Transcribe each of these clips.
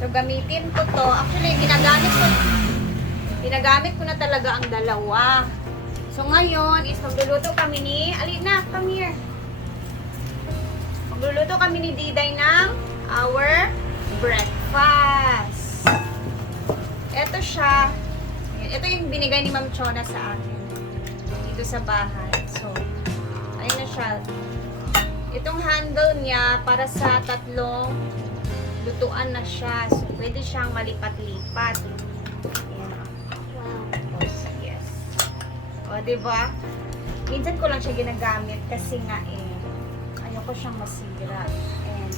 So, gamitin ko to. Actually, ginagamit ko, ginagamit ko na talaga ang dalawa. So, ngayon is magluluto kami ni, Alina, come here. Magluluto kami ni Diday ng our breakfast. Ito siya. Ito yung binigay ni Ma'am Chona sa akin. Dito sa bahay. So, ayun na siya. Itong handle niya para sa tatlong lutuan na siya. So, pwede siyang malipat-lipat. Ayan. Tapos, yes. O, diba? Minsan ko lang siya ginagamit kasi nga eh, ayoko siyang masira. And,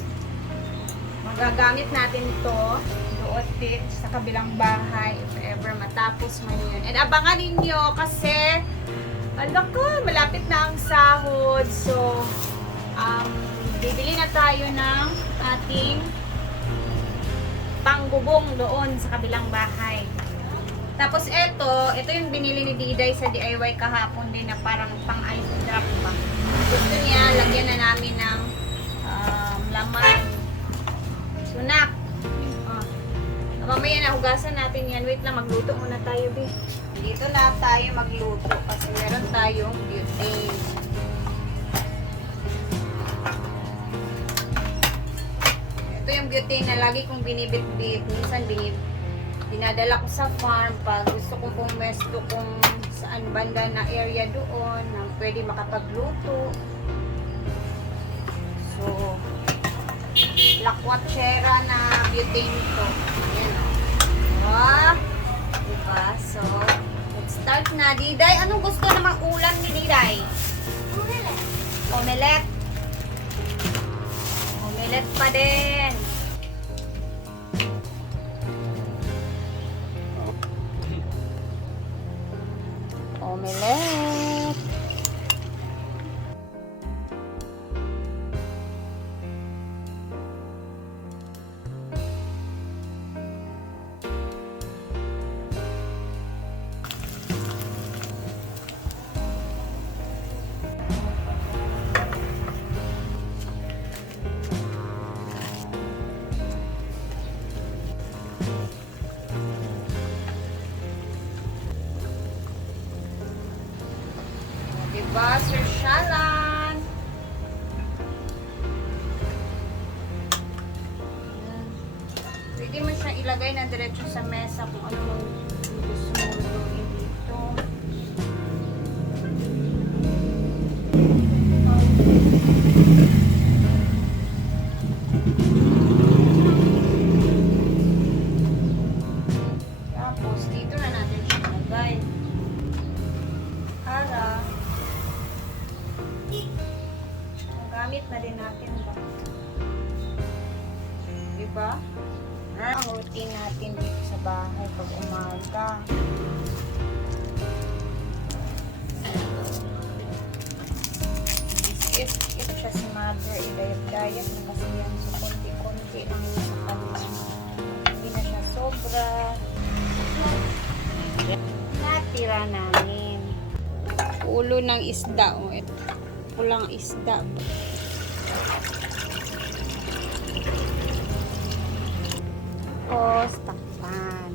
magagamit natin ito doon din sa kabilang bahay if ever matapos man yun. And abangan ninyo kasi alam ko, malapit na ang sahod. So, um, bibili na tayo ng ating pangbubong doon sa kabilang bahay. Tapos ito, ito yung binili ni Diday sa DIY kahapon din na parang pang ice drop ba. Gusto niya, lagyan na namin ng um, laman. Sunak. Oh. Mamaya na, hugasan natin yan. Wait lang, magluto muna tayo, be. Dito na tayo magluto kasi meron tayong butane. Butane na lagi kong binibit-bit. Minsan binib dinadala ko sa farm pag gusto kong pumesto kung saan banda na area doon na pwede makapagluto. So, lakwachera na butane to. Ayan o. Ah, diba? So, let's start na. Diday, anong gusto namang ulam ni Diday? Omelette. Omelette pa din. Ilagay na diretso sa mesa kung ano mang gusto mo lutuin dito. Tapos, dito na natin siya ilagay. Para na din natin ba? Diba? Ang routine natin dito sa bahay pag umaga. If, if siya si mother, idayat-dayat na kasi yan. So, konti-konti lang yun sa. Hindi na siya sobra. Natira namin. Ulo ng isda. O, ito. Pulang isda. Tapos, takpan.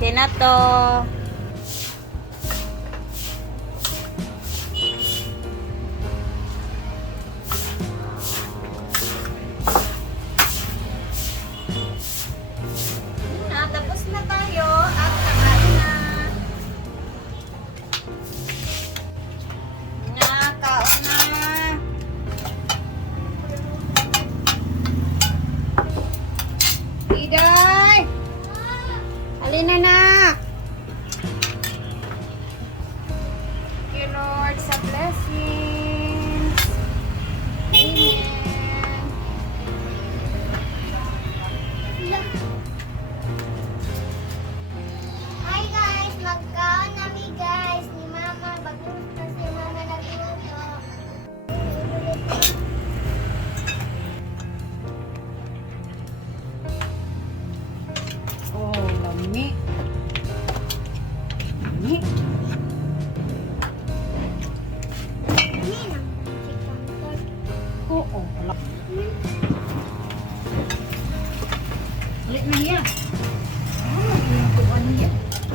Okay na to. Oo. Ulit na hiya. Ah, pinatuan niya.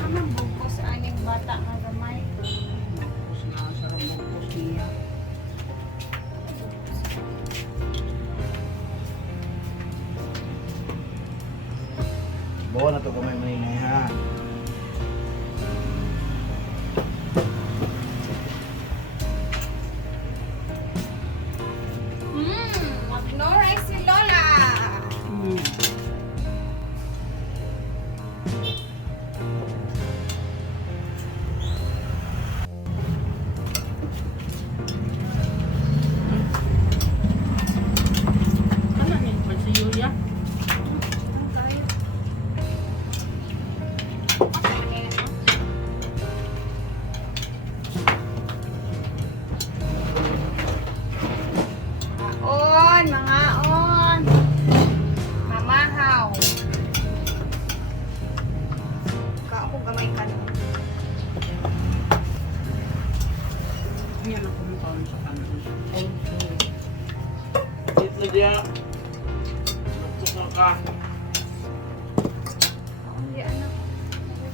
Ano bugos sa aning bata nga gamay? Tapos na sa rambos niya. Bawa na to kamay maninay ha. Ako gamay ka no. Yan ang kumakaon sa kanan. Okay. Dito dia. Nagtuka ka. Ang di anak.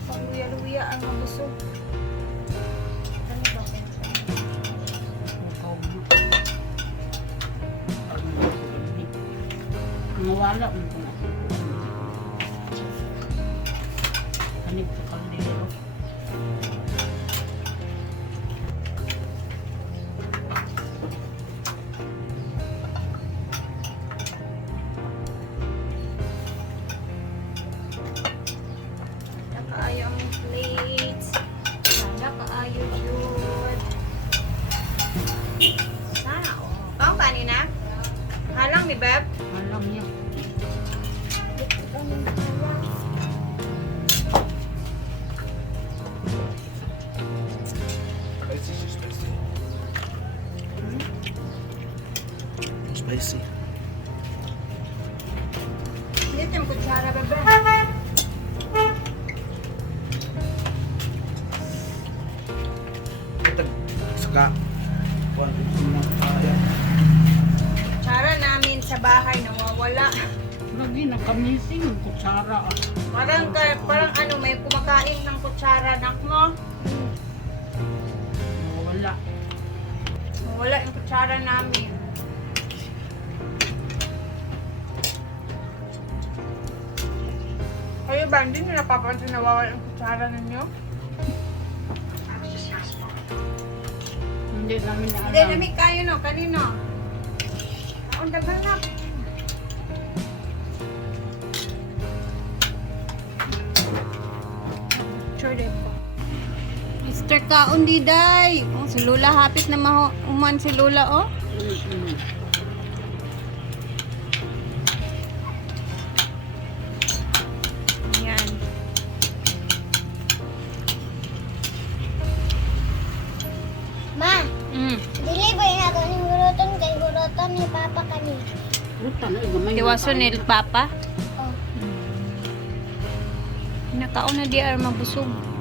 Pagluya-luya ang mabusog. Ano ba? Ikaw mo. Ano ba ko gabi? Ang wala mo ko na. Sana, oh. Kau kanina? Halang ni Beb? Alam niya. Spicy, spicy. Spicy. Dito yung kutsara, bahay nawawala. Lagi na kamising yung kutsara. ah. Parang, ka- parang ano, may kumakain ng kutsara nak mo. Wala. Nawala yung kutsara namin. Kayo ba, hindi nyo napapansin nawawala yung kutsara ninyo? Hindi namin na Hindi, alam. nami kayo no, kanino? Ang dagal na. Mr. Kaon di day. Oh, si Lola hapit na maho uman si Lola oh. Mm-mm. Yan. Tiwaso ni Papa. Oh. Nakaon na di ar mabusog.